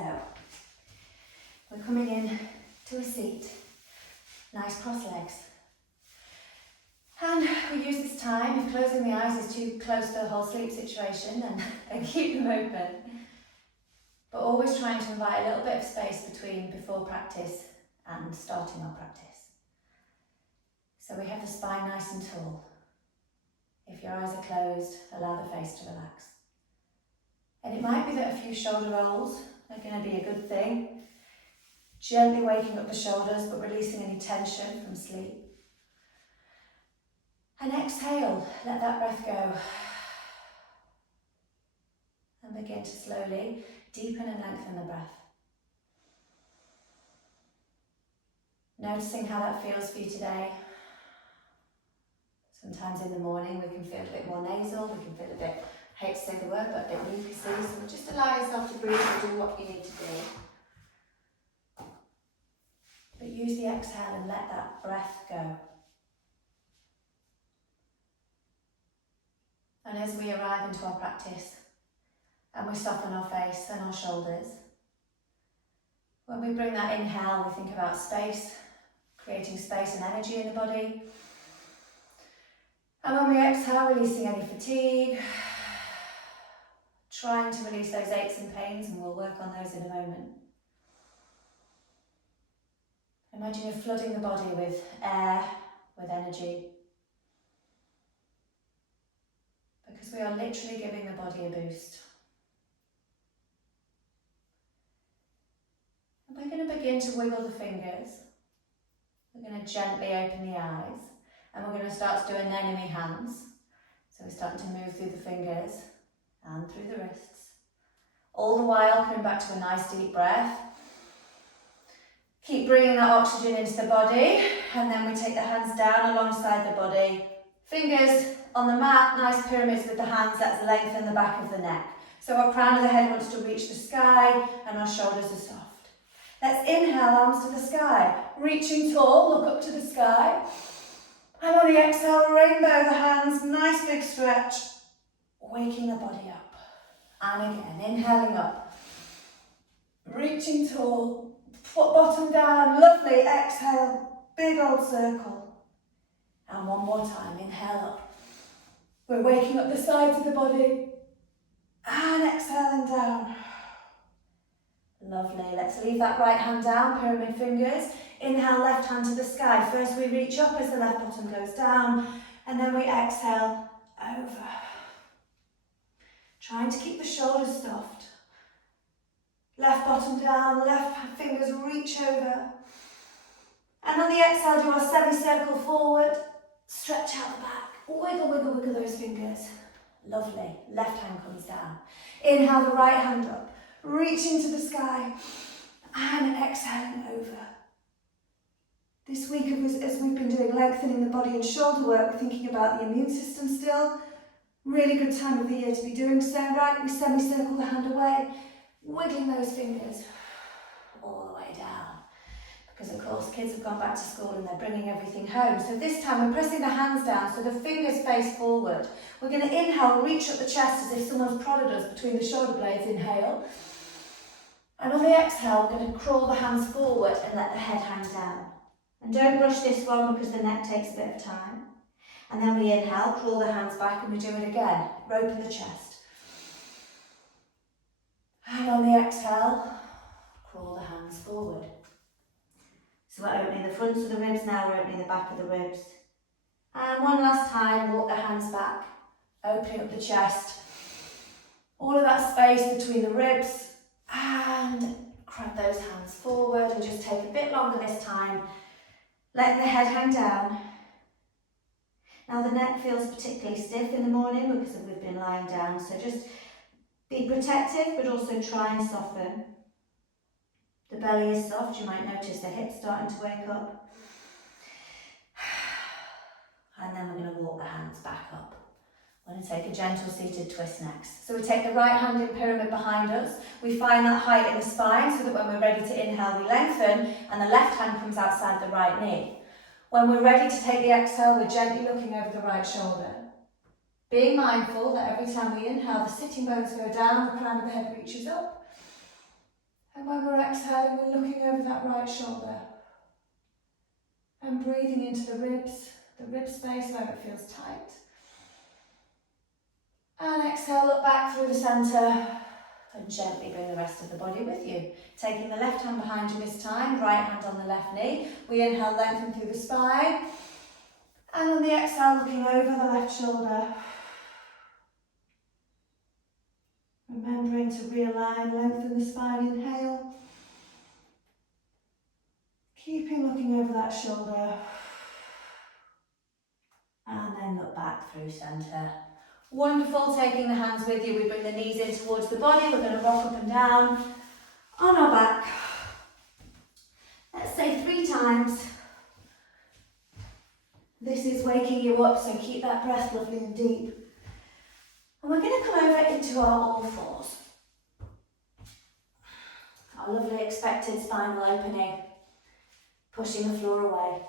So, we're coming in to a seat, nice cross legs. And we use this time, if closing the eyes is too close to the whole sleep situation, then keep them open. But always trying to invite a little bit of space between before practice and starting our practice. So we have the spine nice and tall. If your eyes are closed, allow the face to relax. And it might be that a few shoulder rolls are going to be a good thing. Gently waking up the shoulders, but releasing any tension from sleep. And exhale, let that breath go. And begin to slowly deepen and lengthen the breath. Noticing how that feels for you today. Sometimes in the morning we can feel a bit more nasal, we can feel a bit, I hate to say the word, but a bit mucusy. So just allow yourself to breathe and do what you need to do. But use the exhale and let that breath go. And as we arrive into our practice and we soften our face and our shoulders, when we bring that inhale, we think about space, creating space and energy in the body. And when we exhale, releasing any fatigue, trying to release those aches and pains, and we'll work on those in a moment. Imagine you're flooding the body with air, with energy. Because we are literally giving the body a boost. And we're going to begin to wiggle the fingers. We're going to gently open the eyes. And we're going to start to do anemone hands. So we're starting to move through the fingers and through the wrists. All the while coming back to a nice deep breath. Keep bringing that oxygen into the body. And then we take the hands down alongside the body. Fingers on the mat, nice pyramids with the hands, let's lengthen the back of the neck. So our crown of the head wants to reach the sky and our shoulders are soft. Let's inhale, arms to the sky. Reaching tall, look up to the sky. And on the exhale, rainbow the hands, nice big stretch. Waking the body up. And again, inhaling up. Reaching tall, foot bottom down, lovely, exhale, big old circle. And one more time, inhale up. We're waking up the sides of the body. And exhaling down. Lovely, let's leave that right hand down, pyramid fingers. Inhale, left hand to the sky. First we reach up as the left bottom goes down. And then we exhale over. Trying to keep the shoulders soft. Left bottom down, left fingers reach over. And on the exhale, do our semicircle forward. Stretch out the back, wiggle, wiggle, wiggle those fingers. Lovely, left hand comes down. Inhale the right hand up, reaching to the sky, and exhaling over. This week, as we've been doing lengthening the body and shoulder work, we're thinking about the immune system still. Really good time of the year to be doing so, right? We semicircle the hand away, wiggling those fingers all the way down. Because of course kids have gone back to school and they're bringing everything home. So this time we're pressing the hands down so the fingers face forward. We're going to inhale, reach up the chest as if someone's prodded us between the shoulder blades, inhale. And on the exhale, we're going to crawl the hands forward and let the head hang down. And don't rush this one because the neck takes a bit of time. And then we inhale, crawl the hands back and we do it again. Open the chest. And on the exhale, crawl the hands forward. So we're opening the fronts of the ribs now, we're opening the back of the ribs. And one last time, walk the hands back, opening up the chest. All of that space between the ribs, and grab those hands forward and just take a bit longer this time. Let the head hang down. Now the neck feels particularly stiff in the morning because we've been lying down, so just be protective but also try and soften. The belly is soft, you might notice the hips starting to wake up. And then we're going to walk the hands back up. We're going to take a gentle seated twist next. So we take the right hand in pyramid behind us. We find that height in the spine so that when we're ready to inhale we lengthen and the left hand comes outside the right knee. When we're ready to take the exhale, we're gently looking over the right shoulder. Being mindful that every time we inhale, the sitting bones go down, the crown of the head reaches up. And when we're exhaling, we're looking over that right shoulder and breathing into the rib space where it feels tight. And exhale, look back through the centre and gently bring the rest of the body with you. Taking the left hand behind you this time, right hand on the left knee. We inhale, lengthen through the spine. And on the exhale, looking over the left shoulder. Remembering to realign, lengthen the spine, inhale. Keeping looking over that shoulder. And then look back through centre. Wonderful, taking the hands with you, we bring the knees in towards the body, we're going to rock up and down on our back. Let's say 3 times. This is waking you up, so keep that breath lovely and deep. And we're going to come over into our all fours. Our lovely expected spinal opening, pushing the floor away.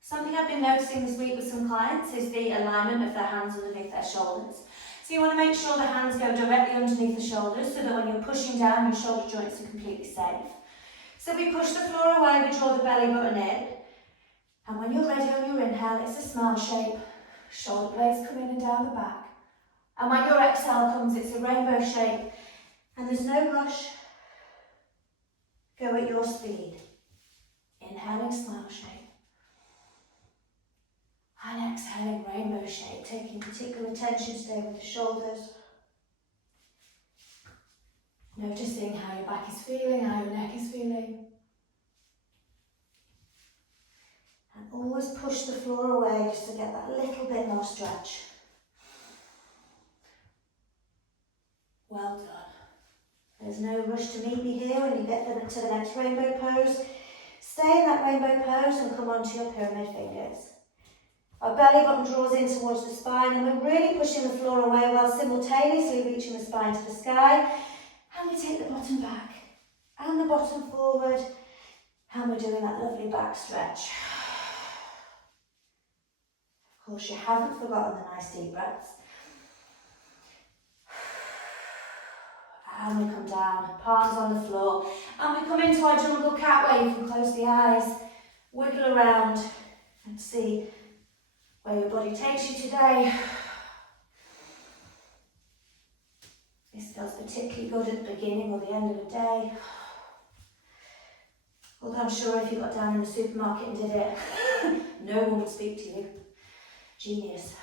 Something I've been noticing this week with some clients is the alignment of their hands underneath their shoulders. So you want to make sure the hands go directly underneath the shoulders so that when you're pushing down, your shoulder joints are completely safe. So we push the floor away, we draw the belly button in. And when you're ready on your inhale, it's a smile shape. Shoulder blades come in and down the back. And when your exhale comes, it's a rainbow shape. And there's no rush. Go at your speed. Inhaling, smile shape. And exhaling, rainbow shape, taking particular attention today with the shoulders. Noticing how your back is feeling, how your neck is feeling. And always push the floor away just to get that little bit more stretch. Well done. There's no rush to meet me here when you get to the next rainbow pose. Stay in that rainbow pose and come onto your pyramid fingers. Our belly button draws in towards the spine and we're really pushing the floor away while simultaneously reaching the spine to the sky. And we take the bottom back and the bottom forward and we're doing that lovely back stretch. Of course, you haven't forgotten the nice deep breaths. And we come down, palms on the floor, and we come into our jungle cat where you can close the eyes, wiggle around and see where your body takes you today. This feels particularly good at the beginning or the end of the day. Although I'm sure if you got down in the supermarket and did it, no one would speak to you. Genius.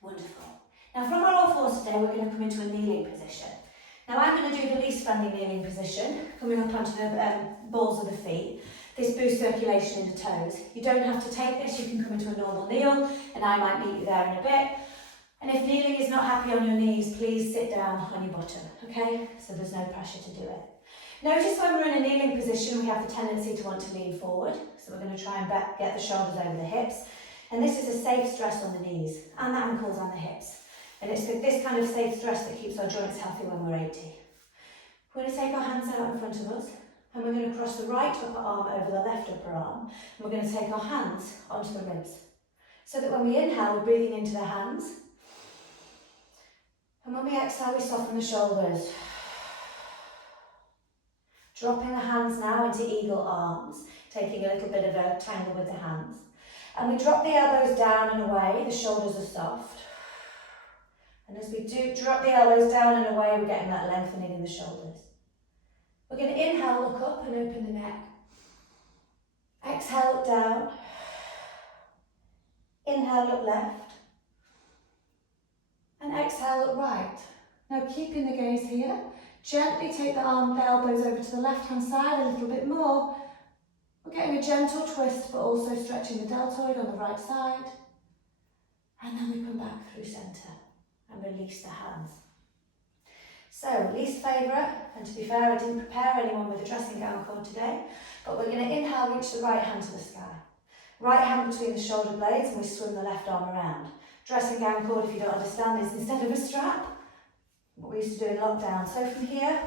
Wonderful. Now from our all fours today, we're going to come into a kneeling position. Now I'm going to do the least friendly kneeling position, coming up onto the balls of the feet. This boosts circulation in the toes. You don't have to take this, you can come into a normal kneel, and I might meet you there in a bit. And if kneeling is not happy on your knees, please sit down on your bottom, okay? So there's no pressure to do it. Notice when we're in a kneeling position, we have the tendency to want to lean forward. So we're going to try and get the shoulders over the hips. And this is a safe stress on the knees, and the ankles and the hips. And it's this kind of safe stress that keeps our joints healthy when we're 80. We're going to take our hands out in front of us, and we're going to cross the right upper arm over the left upper arm. And we're going to take our hands onto the ribs. So that when we inhale, we're breathing into the hands. And when we exhale, we soften the shoulders. Dropping the hands now into eagle arms, taking a little bit of a tangle with the hands. And we drop the elbows down and away, the shoulders are soft. And as we do drop the elbows down and away, we're getting that lengthening in the shoulders. We're going to inhale, look up and open the neck. Exhale, look down. Inhale, look left. And exhale, look right. Now keeping the gaze here, gently take the elbows over to the left-hand side a little bit more. We're getting a gentle twist, but also stretching the deltoid on the right side. And then we come back through centre and release the hands. So, least favourite, and to be fair, I didn't prepare anyone with a dressing gown cord today, but we're going to inhale, reach the right hand to the sky. Right hand between the shoulder blades, and we swing the left arm around. Dressing gown cord, if you don't understand, is instead of a strap, what we used to do in lockdown. So from here,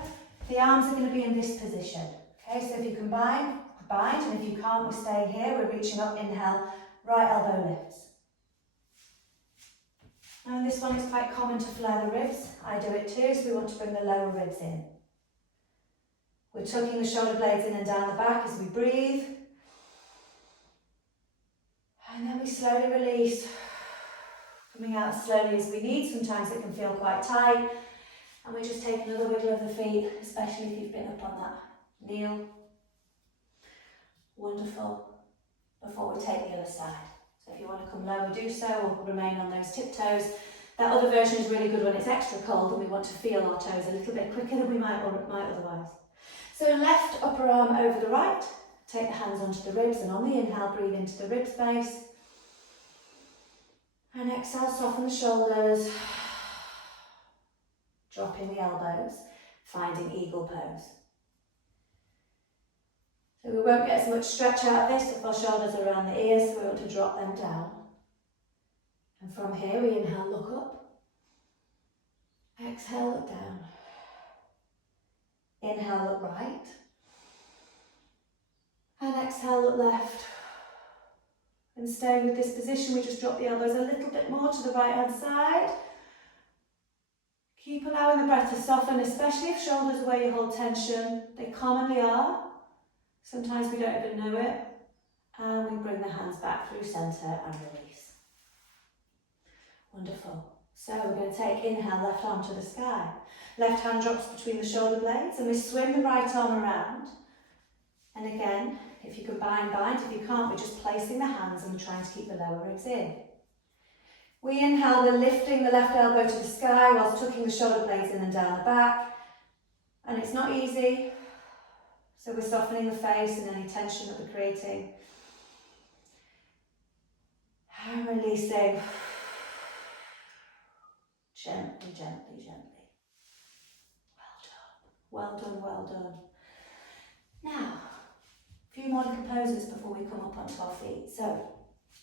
the arms are going to be in this position. Okay, so if you combine, bind, and if you can't, we're staying here, we're reaching up, inhale, right elbow lifts. Now in this one, it's quite common to flare the ribs. I do it too, so we want to bring the lower ribs in. We're tucking the shoulder blades in and down the back as we breathe. And then we slowly release, coming out as slowly as we need. Sometimes it can feel quite tight. And we just take another wiggle of the feet, especially if you've been up on that kneel. Wonderful. Before we take the other side. So if you want to come lower, do so, or remain on those tiptoes. That other version is really good when it's extra cold and we want to feel our toes a little bit quicker than we might otherwise. So left upper arm over the right. Take the hands onto the ribs, and on the inhale, breathe into the rib space. And exhale, soften the shoulders. Dropping the elbows, finding eagle pose. So we won't get as much stretch out of this if our shoulders are around the ears, so we want to drop them down. And from here, we inhale, look up. Exhale, look down. Inhale, look right. And exhale, look left. And stay with this position, we just drop the elbows a little bit more to the right hand side. Keep allowing the breath to soften, especially if shoulders are where you hold tension. They commonly are. Sometimes we don't even know it. And we bring the hands back through centre and release. Wonderful. So we're going to take inhale, left arm to the sky. Left hand drops between the shoulder blades and we swing the right arm around. And again, if you can bind. If you can't, we're just placing the hands and we're trying to keep the lower ribs in. We inhale, we're lifting the left elbow to the sky whilst tucking the shoulder blades in and down the back. And it's not easy, so we're softening the face and any tension that we're creating. And releasing. Gently, gently, gently. Well done, well done, well done. Now, a few more decomposers before we come up onto our feet. So,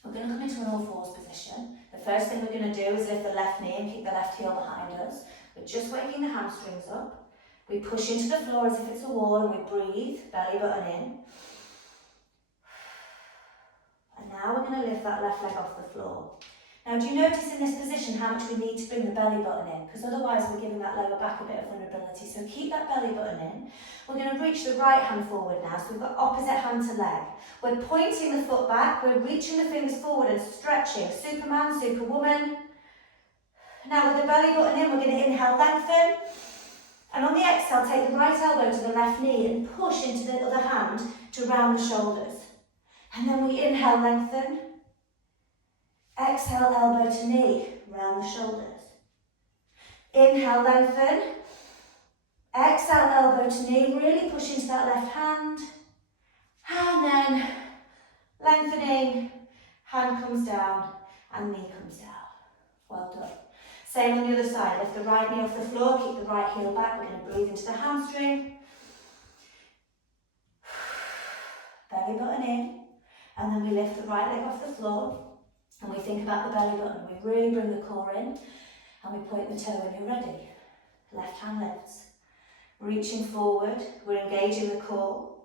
we're going to come into an all fours position. The first thing we're going to do is lift the left knee and keep the left heel behind us. We're just waking the hamstrings up. We push into the floor as if it's a wall and we breathe, belly button in. And now we're going to lift that left leg off the floor. Now do you notice in this position how much we need to bring the belly button in? Because otherwise we're giving that lower back a bit of vulnerability. So keep that belly button in. We're going to reach the right hand forward now. So we've got opposite hand to leg. We're pointing the foot back. We're reaching the fingers forward and stretching. Superman, superwoman. Now with the belly button in, we're going to inhale, lengthen. And on the exhale, take the right elbow to the left knee and push into the other hand to round the shoulders. And then we inhale, lengthen. Exhale, elbow to knee, round the shoulders. Inhale, lengthen. Exhale, elbow to knee, really push into that left hand. And then lengthening, hand comes down and knee comes down. Well done. Same on the other side, lift the right knee off the floor, keep the right heel back. We're going to breathe into the hamstring. Belly button in. And then we lift the right leg off the floor. And we think about the belly button. We really bring the core in. And we point the toe when you're ready. Left hand lifts. Reaching forward, we're engaging the core.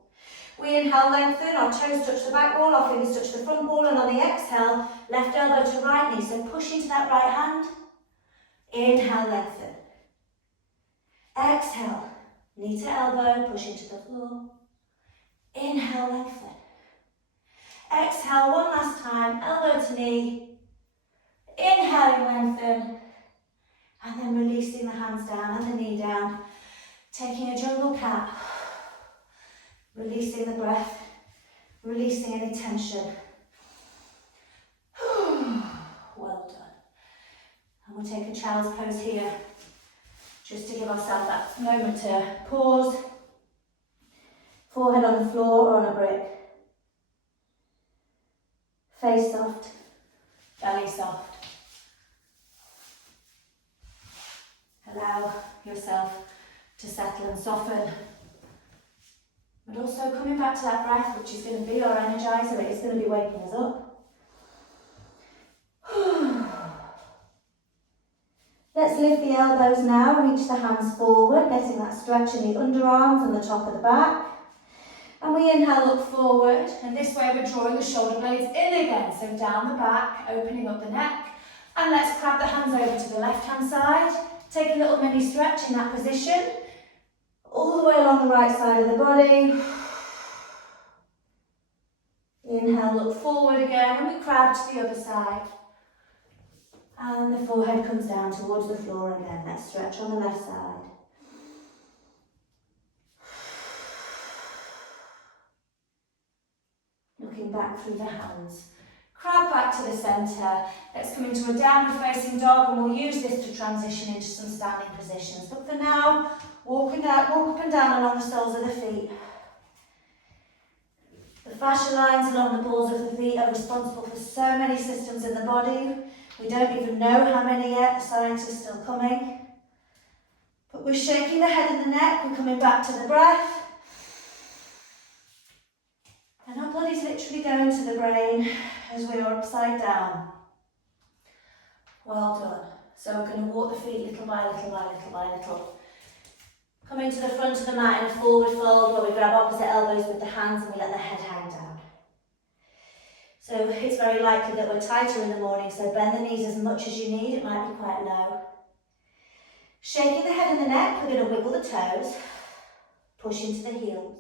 We inhale, lengthen, our toes touch the back wall, our fingers touch the front wall, and on the exhale, left elbow to right knee. So push into that right hand. Inhale, lengthen. Exhale, knee to elbow, push into the floor. Inhale, lengthen. Exhale, one last time, elbow to knee. Inhaling, lengthen. And then releasing the hands down and the knee down. Taking a jungle cat. Releasing the breath. Releasing any tension. Well done. And we'll take a child's pose here. Just to give ourselves that moment to pause. Forehead on the floor or on a brick. Face soft, belly soft. Allow yourself to settle and soften. But also coming back to that breath, which is going to be our energizer, it is going to be waking us up. Let's lift the elbows now, reach the hands forward, getting that stretch in the underarms and the top of the back. And we inhale, look forward, and this way we're drawing the shoulder blades in again. So down the back, opening up the neck. And let's grab the hands over to the left-hand side. Take a little mini stretch in that position. All the way along the right side of the body. Inhale, look forward again, and we crab to the other side. And the forehead comes down towards the floor again. Let's stretch on the left side. Looking back through the hands. Crab back to the centre. Let's come into a downward facing dog, and we'll use this to transition into some standing positions. But for now, walk up and down along the soles of the feet. The fascia lines along the balls of the feet are responsible for so many systems in the body. We don't even know how many yet, the science is still coming. But we're shaking the head and the neck, we're coming back to the breath. And our body's literally going to the brain as we are upside down. Well done. So we're going to walk the feet little by little by little by little. Coming to the front of the mat in a forward fold where we grab opposite elbows with the hands and we let the head hang down. So it's very likely that we're tighter in the morning, so bend the knees as much as you need, it might be quite low. Shaking the head and the neck, we're going to wiggle the toes, push into the heels,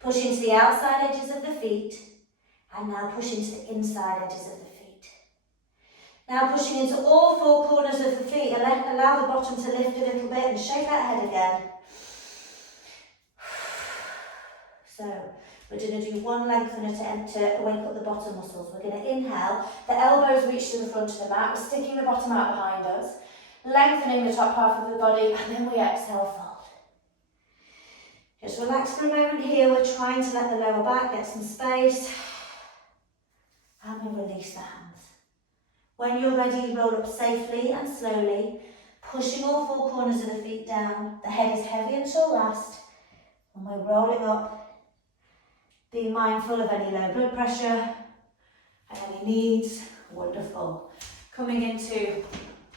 push into the outside edges of the feet, and now push into the inside edges of the feet. Now pushing into all four corners of the feet, and allow the bottom to lift a little bit and shake that head again. So we're going to do one lengthener to wake up the bottom muscles. We're going to inhale, the elbows reach to the front of the mat, we're sticking the bottom out behind us, lengthening the top half of the body, and then we exhale, fold. Just relax for a moment here, we're trying to let the lower back get some space, and we release the hands. When you're ready, roll up safely and slowly, pushing all four corners of the feet down. The head is heavy until last, and we're rolling up. Be mindful of any low blood pressure and any needs. Wonderful. Coming into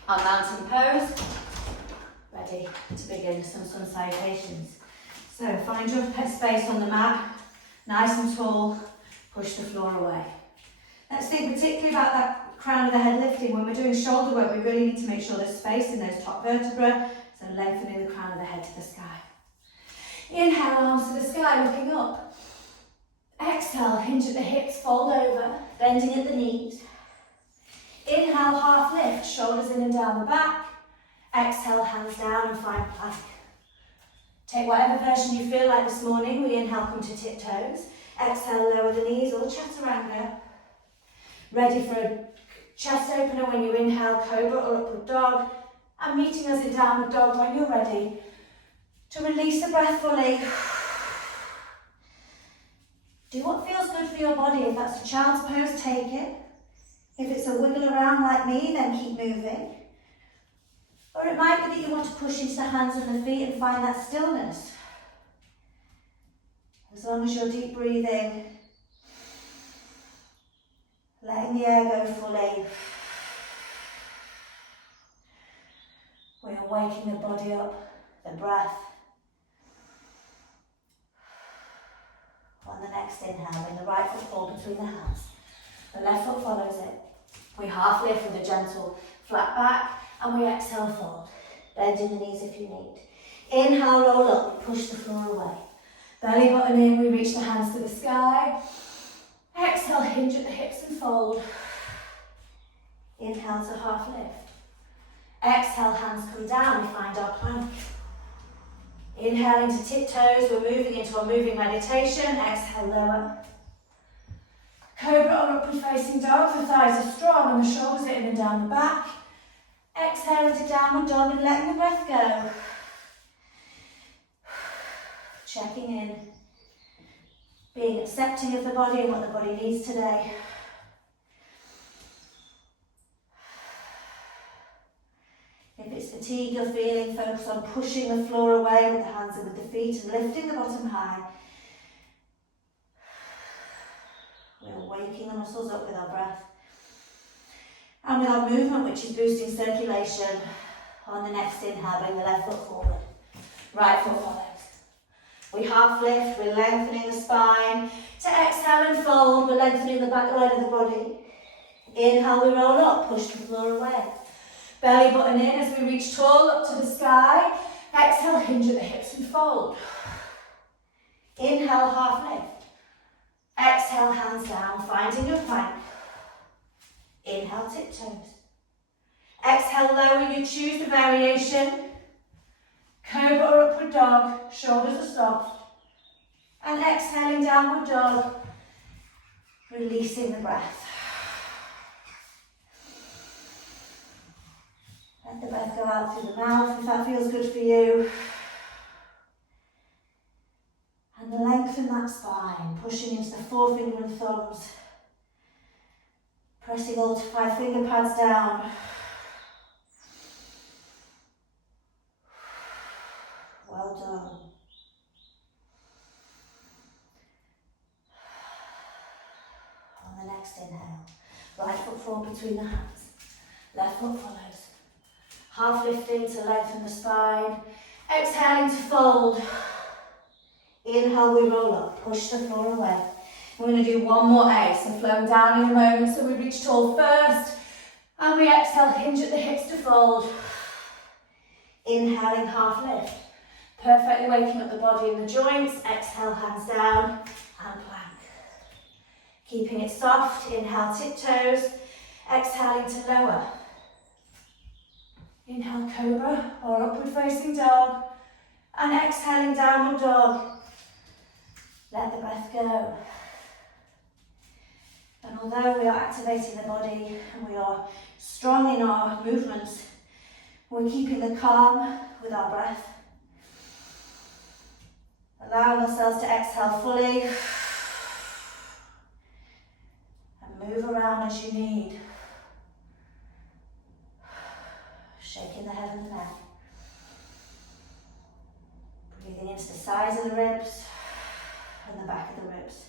our mountain pose. Ready to begin some sun salutations. So find your space on the mat, nice and tall, push the floor away. Let's think particularly about that crown of the head lifting. When we're doing shoulder work, we really need to make sure there's space in those top vertebrae, so lengthening the crown of the head to the sky. Inhale, arms to the sky, looking up. Exhale, hinge at the hips, fold over, bending at the knees. Inhale, half lift, shoulders in and down the back. Exhale, hands down and find plank. Take whatever version you feel like this morning. We inhale, come to tiptoes. Exhale, lower the knees or chaturanga. Ready for a chest opener when you inhale, cobra or upward dog. And meeting us in downward dog when you're ready. To release the breath fully. Do what feels good for your body. If that's a child's pose, take it. If it's a wiggle around like me, then keep moving. Or it might be that you want to push into the hands and the feet and find that stillness. As long as you're deep breathing, letting the air go fully. We're waking the body up, the breath. On the next inhale, bring the right foot forward between the hands. The left foot follows it. We half lift with a gentle flat back, and we exhale, fold. Bending the knees if you need. Inhale, roll up, push the floor away. Belly button in, we reach the hands to the sky. Exhale, hinge at the hips and fold. Inhale to half lift. Exhale, hands come down, we find our plank. Inhale into tiptoes, we're moving into our moving meditation. Exhale, lower. Cobra or upward facing dog, the thighs are strong and the shoulders are in and down the back. Exhale into downward dog and letting the breath go. Checking in. Being accepting of the body and what the body needs today. If it's fatigue you're feeling, focus on pushing the floor away with the hands and with the feet and lifting the bottom high. We're waking the muscles up with our breath. And with our movement, which is boosting circulation, on the next inhale, bring the left foot forward. Right foot follows. We half lift, we're lengthening the spine. To exhale and fold, we're lengthening the back line of the body. Inhale, we roll up, push the floor away. Belly button in as we reach tall up to the sky. Exhale, hinge at the hips and fold. Inhale, half lift. Exhale, hands down, finding your plank. Inhale, tiptoes. Exhale, lower, you choose the variation. Cobra or upward dog, shoulders are soft. And exhaling, downward dog, releasing the breath. Let the breath go out through the mouth if that feels good for you. And lengthen that spine, pushing into the forefinger and thumbs. Pressing all 5 finger pads down. Well done. On the next inhale, right foot forward between the hands. Left foot follows. Half lifting to lengthen the spine. Exhaling to fold. Inhale, we roll up, push the floor away. We're going to do one more A, so flowing down in a moment. So we reach tall first, and we exhale, hinge at the hips to fold. Inhaling, half lift. Perfectly waking up the body and the joints. Exhale, hands down, and plank. Keeping it soft, inhale, tiptoes. Exhaling to lower. Inhale, cobra or upward facing dog. And exhaling, downward dog. Let the breath go. And although we are activating the body and we are strong in our movements, we're keeping the calm with our breath. Allowing ourselves to exhale fully. And move around as you need. Shaking the head and the neck. Breathing into the sides of the ribs and the back of the ribs.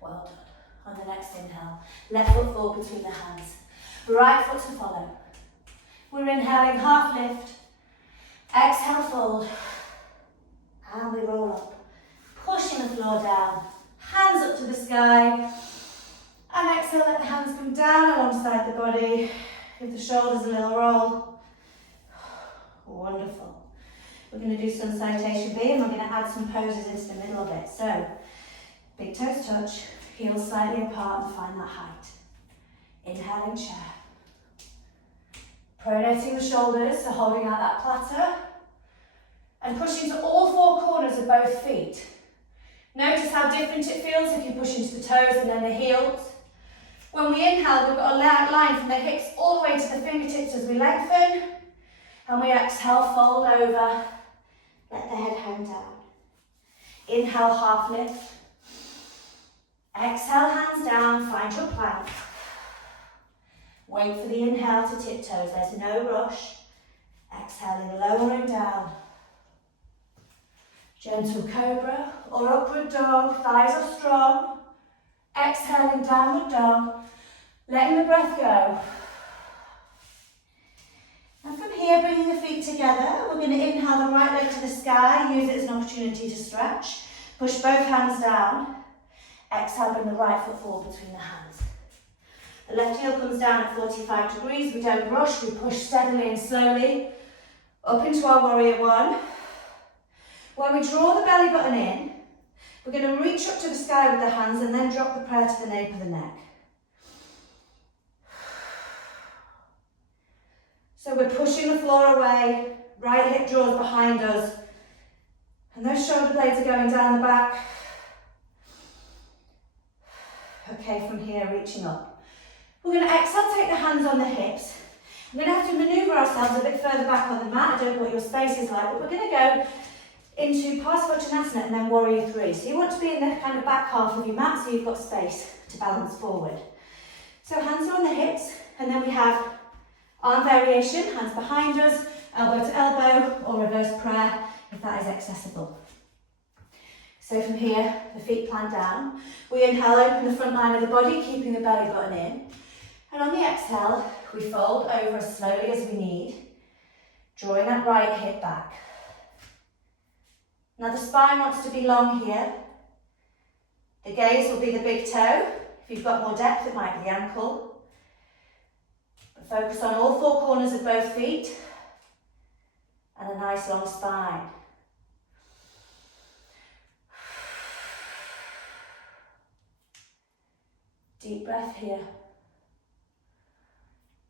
Well done. On the next inhale, left foot forward between the hands. Right foot to follow. We're inhaling, half lift. Exhale, fold. And we roll up. Pushing the floor down. Hands up to the sky. And exhale, let the hands come down alongside the body. Give the shoulders a little roll. Wonderful. We're going to do sun salutation B and we're going to add some poses into the middle of it. So, big toes touch, heels slightly apart and find that height. Inhaling chair. Pronating the shoulders, so holding out that platter. And pushing to all 4 corners of both feet. Notice how different it feels if you push into the toes and then the heels. When we inhale, we've got a line from the hips all the way to the fingertips as we lengthen. And we exhale, fold over. Let the head hang down. Inhale, half lift. Exhale, hands down, find your plank. Wait for the inhale to tiptoes, there's no rush. Exhaling, lowering down. Gentle cobra or upward dog, thighs are strong. Exhaling, downward dog. Letting the breath go. And from here, bringing the feet together, we're going to inhale the right leg to the sky, use it as an opportunity to stretch. Push both hands down. Exhale, bring the right foot forward between the hands. The left heel comes down at 45 degrees. We don't rush, we push steadily and slowly up into our warrior one. When we draw the belly button in, we're going to reach up to the sky with the hands and then drop the prayer to the nape of the neck. So we're pushing the floor away, right hip draws behind us, and those shoulder blades are going down the back. Okay, from here, reaching up. We're going to exhale, take the hands on the hips. We're going to have to manoeuvre ourselves a bit further back on the mat. I don't know what your space is like, but we're going to go into Parsvottanasana and then Warrior 3. So you want to be in the kind of back half of your mat so you've got space to balance forward. So hands are on the hips, and then we have arm variation, hands behind us, elbow to elbow, or reverse prayer if that is accessible. So from here, the feet plant down. We inhale, open the front line of the body, keeping the belly button in. And on the exhale, we fold over as slowly as we need, drawing that right hip back. Now the spine wants to be long here. The gaze will be the big toe. If you've got more depth, it might be the ankle. Focus on all four corners of both feet and a nice long spine. Deep breath here.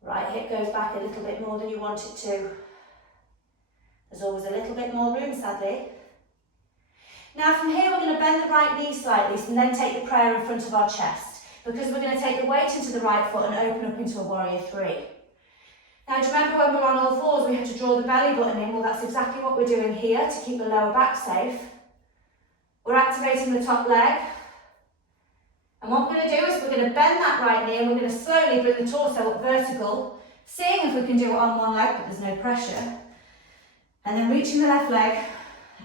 Right hip goes back a little bit more than you want it to. There's always a little bit more room, sadly. Now from here we're going to bend the right knee slightly and then take the prayer in front of our chest, because we're going to take the weight into the right foot and open up into a warrior three. Now do you remember when we were on all fours we had to draw the belly button in? Well, that's exactly what we're doing here to keep the lower back safe. We're activating the top leg. And what we're going to do is we're going to bend that right knee and we're going to slowly bring the torso up vertical, seeing if we can do it on one leg, but there's no pressure. And then reaching the left leg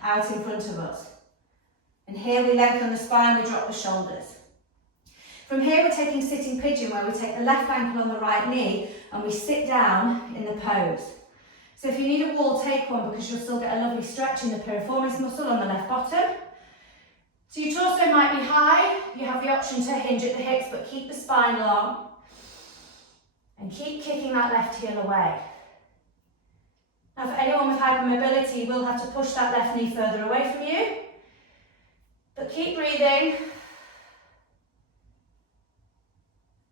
out in front of us. And here we lengthen the spine, we drop the shoulders. From here we're taking sitting pigeon, where we take the left ankle on the right knee and we sit down in the pose. So if you need a wall, take one, because you'll still get a lovely stretch in the piriformis muscle on the left bottom. So your torso might be high, you have the option to hinge at the hips, but keep the spine long. And keep kicking that left heel away. Now for anyone with hypermobility, you will have to push that left knee further away from you. But keep breathing.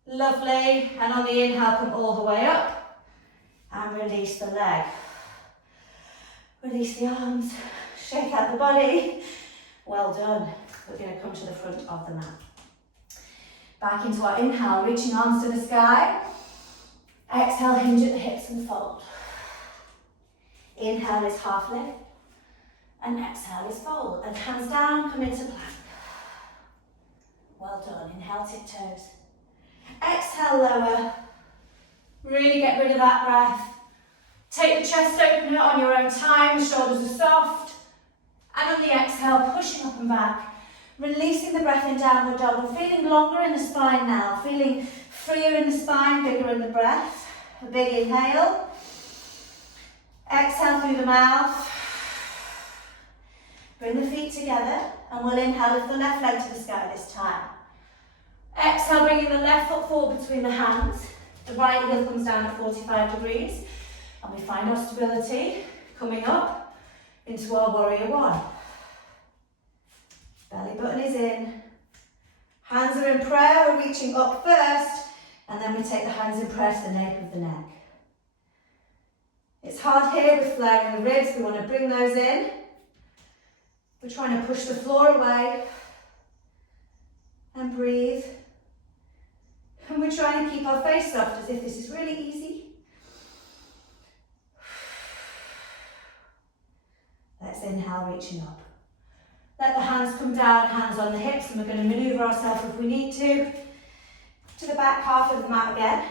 Lovely. And on the inhale, come all the way up. And release the leg. Release the arms. Shake out the body. Well done. We're going to come to the front of the mat. Back into our inhale, reaching arms to the sky. Exhale, hinge at the hips and fold. Inhale is half lift. And exhale is fold. And hands down, come into plank. Well done. Inhale, tiptoes. Exhale, lower. Really get rid of that breath. Take the chest opener on your own time. The shoulders are soft. And on the exhale, pushing up and back. Releasing the breath in downward dog. And feeling longer in the spine now. Feeling freer in the spine, bigger in the breath. A big inhale. Exhale through the mouth. Bring the feet together and we'll inhale, lift the left leg to the sky this time. Exhale, bringing the left foot forward between the hands. The right heel comes down at 45 degrees and we find our stability coming up into our warrior one. Belly button is in. Hands are in prayer, we're reaching up first and then we take the hands in prayer to the nape of the neck. It's hard here with flaring the ribs, we want to bring those in. We're trying to push the floor away and breathe. And we're trying to keep our face soft as if this is really easy. Let's inhale, reaching up. Let the hands come down, hands on the hips, and we're going to manoeuvre ourselves if we need to the back half of the mat again,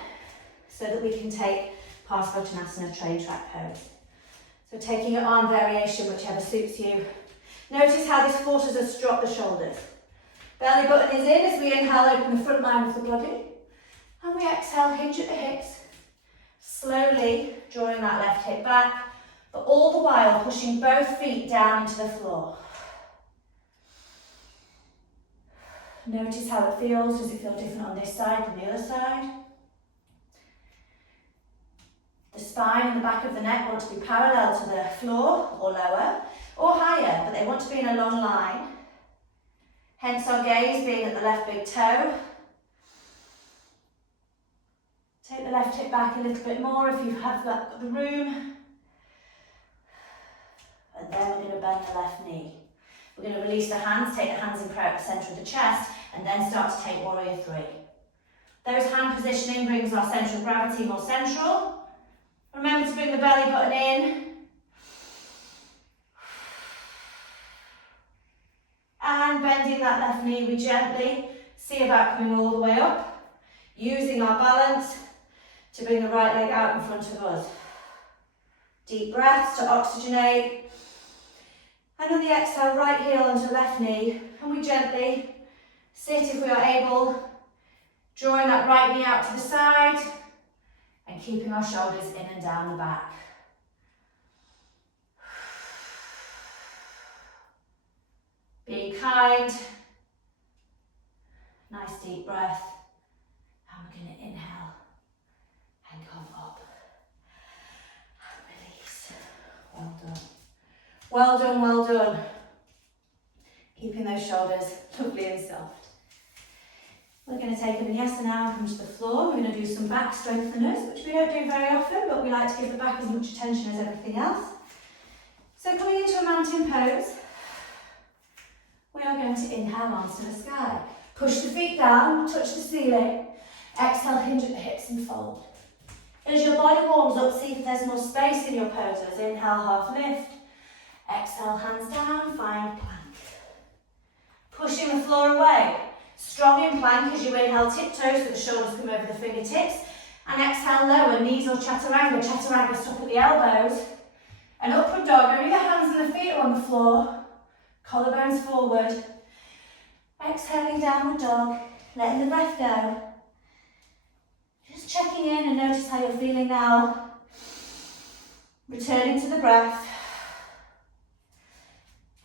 so that we can take Parsvottanasana train track pose. So taking your arm variation, whichever suits you. Notice how this forces us to drop the shoulders. Belly button is in as we inhale, open the front line of the body. And we exhale, hinge at the hips. Slowly drawing that left hip back, but all the while pushing both feet down into the floor. Notice how it feels. Does it feel different on this side than the other side? The spine and the back of the neck want to be parallel to the floor or lower or higher, but they want to be in a long line. Hence our gaze being at the left big toe. Take the left hip back a little bit more if you have the room. And then we're going to bend the left knee. We're going to release the hands, take the hands in prayer at the centre of the chest, and then start to take warrior three. Those hand positioning brings our centre of gravity more central. Remember to bring the belly button in. And bending that left knee, we gently see about coming all the way up, using our balance to bring the right leg out in front of us. Deep breaths to oxygenate. And on the exhale, right heel onto left knee. And we gently sit if we are able, drawing that right knee out to the side and keeping our shoulders in and down the back. Being kind. Nice deep breath. And we're going to inhale and come Well done, well done. Keeping those shoulders lovely and soft. We're going to take a vinyasa now and come to the floor. We're going to do some back strengtheners, which we don't do very often, but we like to give the back as much attention as everything else. So coming into a mountain pose, we are going to inhale arms to the sky. Push the feet down, touch the ceiling. Exhale, hinge at the hips and fold. As your body warms up, see if there's more space in your poses. Inhale, half lift. Exhale, hands down, find plank. Pushing the floor away. Strong in plank as you inhale, tiptoes so the shoulders come over the fingertips. And exhale, lower, knees or chaturanga. Chaturanga, stop at the elbows. And upward dog, only the hands and the feet are on the floor. Collarbones forward. Exhaling, downward dog. Letting the breath go. Just checking in and notice how you're feeling now. Returning to the breath.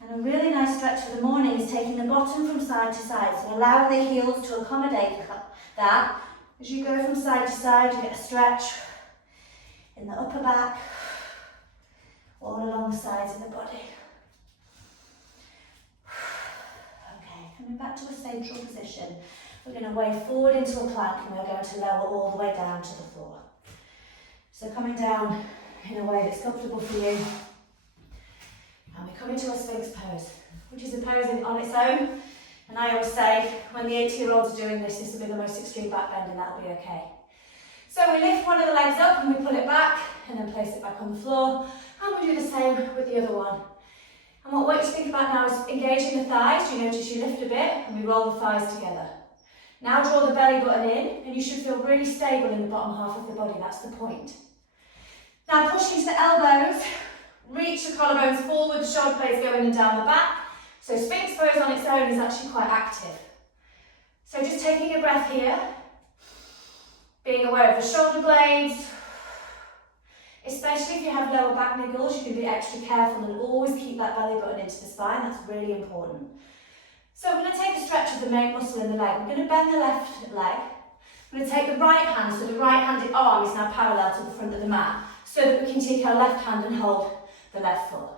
And a really nice stretch for the morning is taking the bottom from side to side. So allow the heels to accommodate that. As you go from side to side, you get a stretch in the upper back, all along the sides of the body. Okay, coming back to a central position. We're going to wave forward into a plank and we're going to lower all the way down to the floor. So coming down in a way that's comfortable for you. And we come into a Sphinx pose, which is a pose on its own. And I always say, when the 80-year-olds are doing this, this will be the most extreme back bend and that'll be okay. So we lift one of the legs up and we pull it back and then place it back on the floor. And we do the same with the other one. And what I want you to think about now is engaging the thighs. You notice you lift a bit and we roll the thighs together. Now draw the belly button in and you should feel really stable in the bottom half of the body, that's the point. Now pushing to the elbows, reach the collarbones forward, the shoulder blades go in and down the back. So Sphinx pose on its own is actually quite active. So just taking a breath here, being aware of the shoulder blades, especially if you have lower back niggles, you can be extra careful and always keep that belly button into the spine, that's really important. So I'm going to take a stretch of the main muscle in the leg. I'm going to bend the left leg. I'm going to take the right hand, so the right-handed arm is now parallel to the front of the mat, so that we can take our left hand and hold the left foot.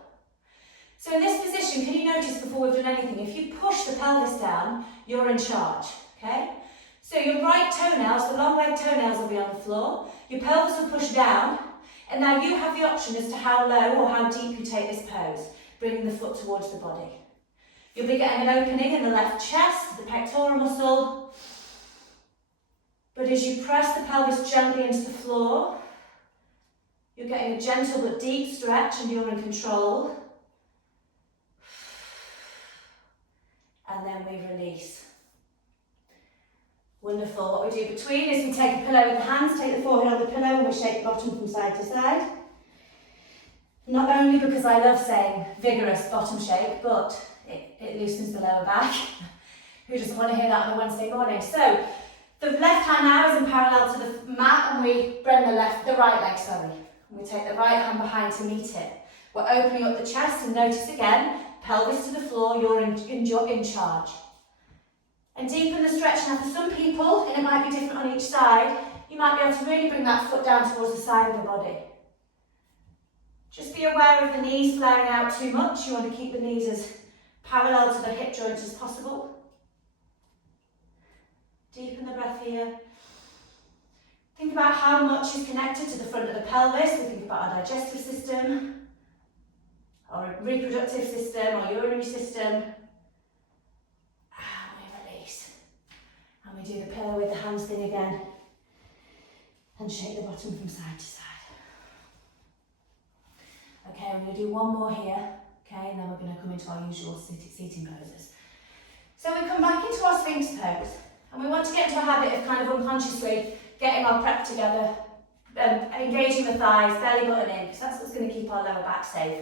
So in this position, can you notice before we've done anything, if you push the pelvis down, you're in charge, okay? So your right toenails, the long leg toenails will be on the floor, your pelvis will push down, and now you have the option as to how low or how deep you take this pose, bringing the foot towards the body. You'll be getting an opening in the left chest, the pectoral muscle. But as you press the pelvis gently into the floor, you're getting a gentle but deep stretch and you're in control. And then we release. Wonderful. What we do between is we take a pillow with the hands, take the forehead on the pillow and we shake the bottom from side to side. Not only because I love saying vigorous bottom shake, but it loosens the lower back. Who doesn't want to hear that on a Wednesday morning? So the left hand now is in parallel to the mat and we bend the right leg, sorry. And we take the right hand behind to meet it. We're opening up the chest and notice again, pelvis to the floor, you're in charge. And deepen the stretch. Now for some people, and it might be different on each side, you might be able to really bring that foot down towards the side of the body. Just be aware of the knees flaring out too much. You want to keep the knees as parallel to the hip joints as possible. Deepen the breath here. Think about how much is connected to the front of the pelvis. We think about our digestive system, our reproductive system, our urinary system. And we release. And we do the pillow with the hands thing again. And shake the bottom from side to side. Okay, we're going to do one more here. Okay, and then we're going to come into our usual seating poses. So we come back into our Sphinx pose, and we want to get into a habit of kind of unconsciously getting our prep together, engaging the thighs, belly button in, because that's what's going to keep our lower back safe,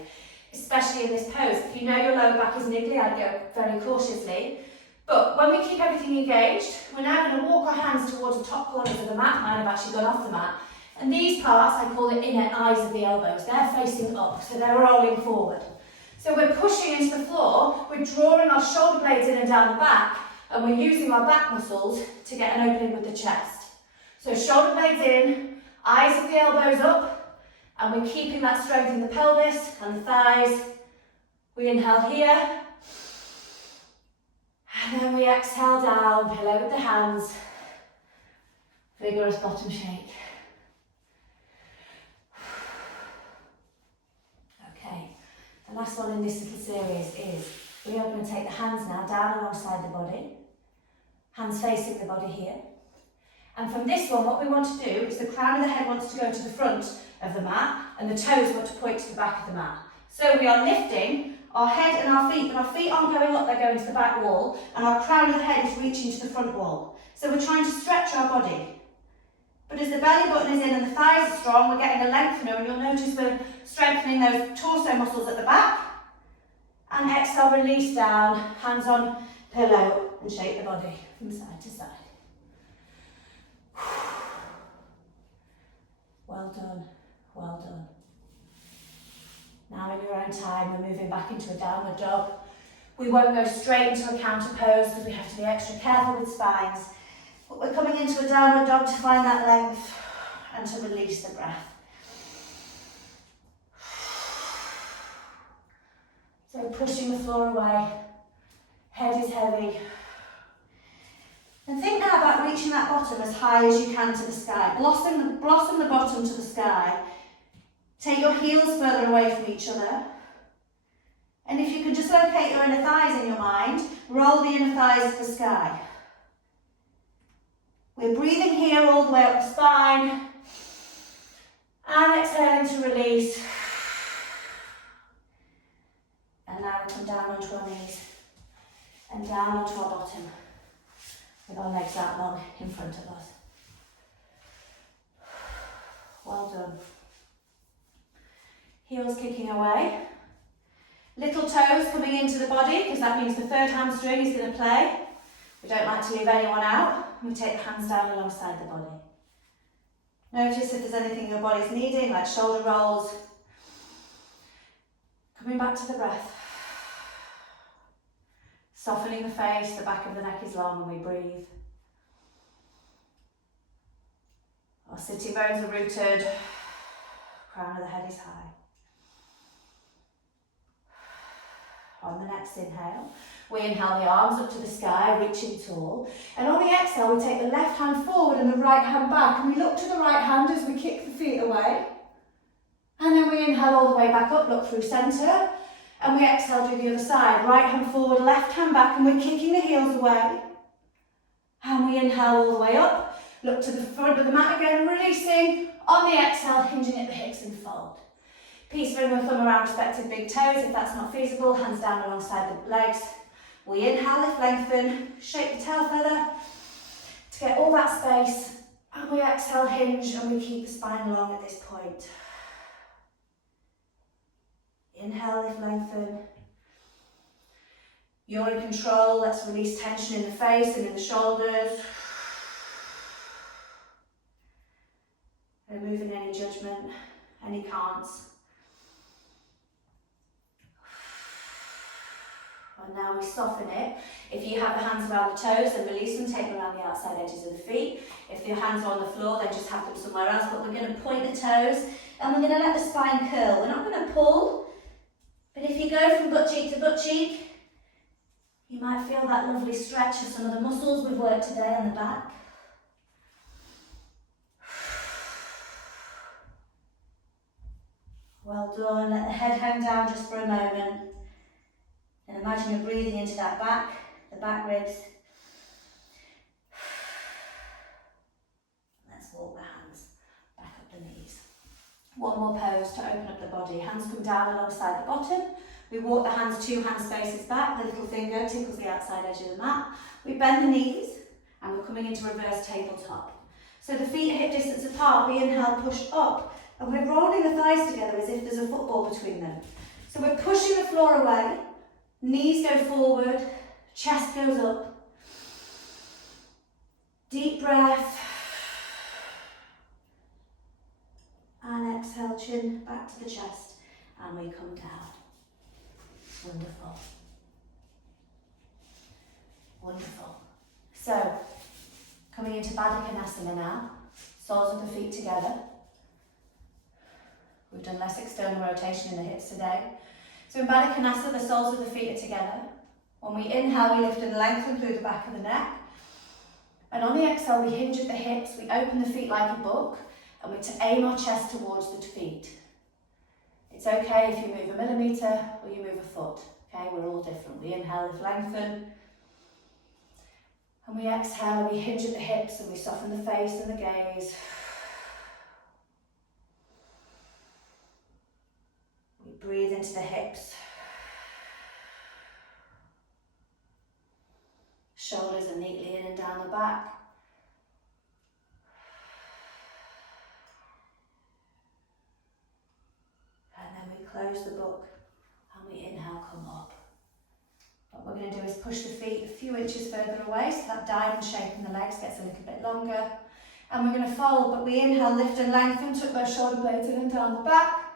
especially in this pose. If you know your lower back is niggly, I'd go very cautiously. But when we keep everything engaged, we're now going to walk our hands towards the top corners of the mat. Mine have actually gone off the mat. And these parts, I call the inner eyes of the elbows. They're facing up, so they're rolling forward. So we're pushing into the floor, we're drawing our shoulder blades in and down the back, and we're using our back muscles to get an opening with the chest. So shoulder blades in, eyes of the elbows up, and we're keeping that strength in the pelvis and the thighs, We inhale here. And then we exhale down, pillow with the hands. Vigorous bottom shake. Okay, the last one in this little series is we are going to take the hands now down alongside the body. Hands facing the body here. And from this one, what we want to do is the crown of the head wants to go to the front of the mat and the toes want to point to the back of the mat. So we are lifting our head and our feet, but our feet aren't going up, they're going to the back wall, and our crown of the head is reaching to the front wall. So we're trying to stretch our body. But as the belly button is in and the thighs are strong, we're getting a lengthener, and you'll notice we're strengthening those torso muscles at the back. And exhale, release down, hands on pillow, and shake the body from side to side. Well done, well done. Now in your own time, we're moving back into a downward dog. We won't go straight into a counter pose because we have to be extra careful with spines. But we're coming into a downward dog to find that length and to release the breath. So pushing the floor away, head is heavy. And think now about reaching that bottom as high as you can to the sky. Blossom the bottom to the sky. Take your heels further away from each other. And if you can just locate your inner thighs in your mind, roll the inner thighs to the sky. We're breathing here all the way up the spine. And exhaling to release. And now we come down onto our knees. And down onto our bottom. With our legs out long in front of us. Well done. Heels kicking away. Little toes coming into the body because that means the third hamstring is going to play. We don't like to leave anyone out. We take the hands down alongside the body. Notice if there's anything your body's needing, like shoulder rolls. Coming back to the breath. Softening the face, the back of the neck is long and we breathe. Our sitting bones are rooted. Crown of the head is high. On the next inhale, we inhale the arms up to the sky, reaching tall. And on the exhale, we take the left hand forward and the right hand back. And we look to the right hand as we kick the feet away. And then we inhale all the way back up, look through centre. And we exhale to the other side. Right hand forward, left hand back, and we're kicking the heels away. And we inhale all the way up, look to the front of the mat again, releasing. On the exhale, hinging at the hips and fold. Peace, bring the thumb around respective big toes. If that's not feasible, hands down alongside the legs. We inhale, lift, lengthen, shake the tail feather to get all that space. And we exhale, hinge, and we keep the spine long at this point. Inhale, lift, lengthen. You're in control. Let's release tension in the face and in the shoulders. Removing any judgment, any can'ts. And now we soften it. If you have the hands around the toes, then release them, take them around the outside edges of the feet. If your hands are on the floor, then just have them somewhere else. But we're going to point the toes and we're going to let the spine curl. We're not going to pull, but if you go from butt cheek to butt cheek, you might feel that lovely stretch of some of the muscles we've worked today on the back. Well done. Let the head hang down just for a moment. And imagine you're breathing into that back, the back ribs. Let's walk the hands back up the knees. One more pose to open up the body. Hands come down alongside the bottom. We walk the hands 2 hand spaces back. The little finger tickles the outside edge of the mat. We bend the knees and we're coming into reverse tabletop. So the feet are hip distance apart. We inhale, push up. And we're rolling the thighs together as if there's a football between them. So we're pushing the floor away. Knees go forward, chest goes up. Deep breath. And exhale, chin back to the chest. And we come down. Wonderful. Wonderful. So, coming into Baddha Konasana now. Soles of the feet together. We've done less external rotation in the hips today. So in Baddha Konasana, the soles of the feet are together. When we inhale, we lift and lengthen through the back of the neck. And on the exhale, we hinge at the hips, we open the feet like a book, and we aim our chest towards the feet. It's okay if you move a millimetre or you move a foot. Okay, we're all different. We inhale, lift, lengthen. And we exhale, and we hinge at the hips, and we soften the face and the gaze. We breathe into the hips. Shoulders are neatly in and down the back. And then we close the book and we inhale, come up. What we're going to do is push the feet a few inches further away so that diamond shape in the legs gets a little bit longer. And we're going to fold, but we inhale, lift and lengthen, tuck those shoulder blades in and down the back.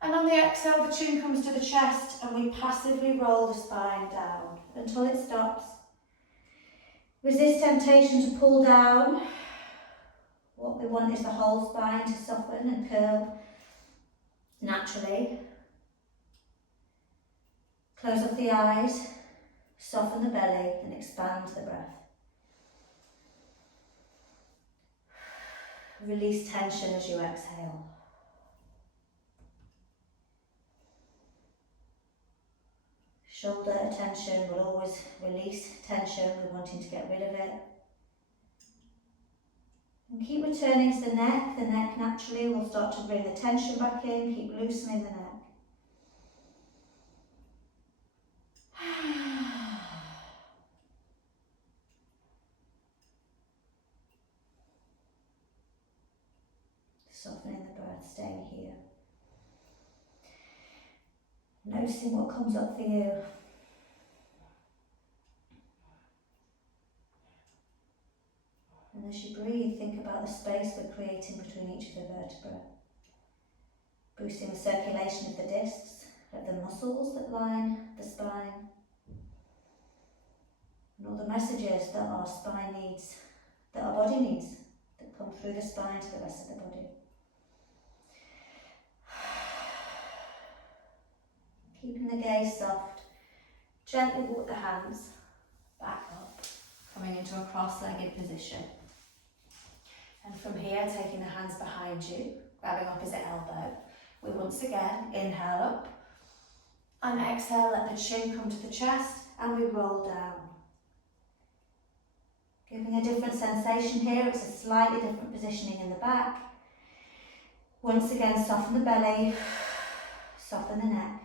And on the exhale, the chin comes to the chest and we passively roll the spine down until it stops. Resist temptation to pull down. What we want is the whole spine to soften and curl naturally. Close up the eyes, soften the belly and expand the breath. Release tension as you exhale. Shoulder tension will always release tension, we're wanting to get rid of it. And keep returning to the neck naturally will start to bring the tension back in, keep loosening the neck. Softening the breath, staying here. Noticing what comes up for you. And as you breathe, think about the space we're creating between each of the vertebrae. Boosting the circulation of the discs, of the muscles that line the spine. And all the messages that our spine needs, that our body needs, that come through the spine to the rest of the body. Keeping the gaze soft, gently walk the hands back up, coming into a cross-legged position. And from here, taking the hands behind you, grabbing opposite elbow. We once again inhale up and exhale, let the chin come to the chest and we roll down. Giving a different sensation here, it's a slightly different positioning in the back. Once again, soften the belly, soften the neck.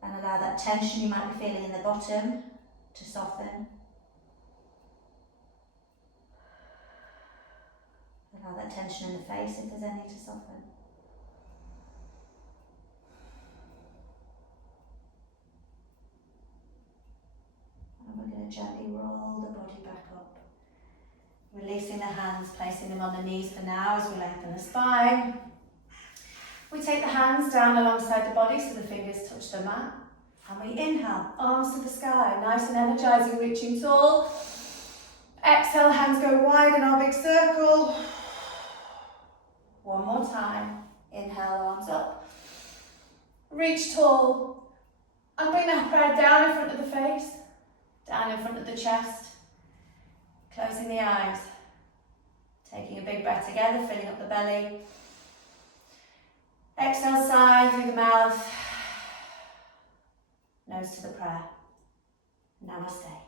And allow that tension you might be feeling in the bottom to soften. Allow that tension in the face if there's any to soften. And we're going to gently roll the body back up. Releasing the hands, placing them on the knees for now as we lengthen the spine. We take the hands down alongside the body so the fingers touch the mat. And we inhale, arms to the sky, nice and energizing, reaching tall. Exhale, hands go wide in our big circle. One more time. Inhale, arms up. Reach tall. And bring that pride down in front of the face, down in front of the chest. Closing the eyes. Taking a big breath together, filling up the belly. Exhale, sigh through the mouth. Nose to the prayer. Namaste.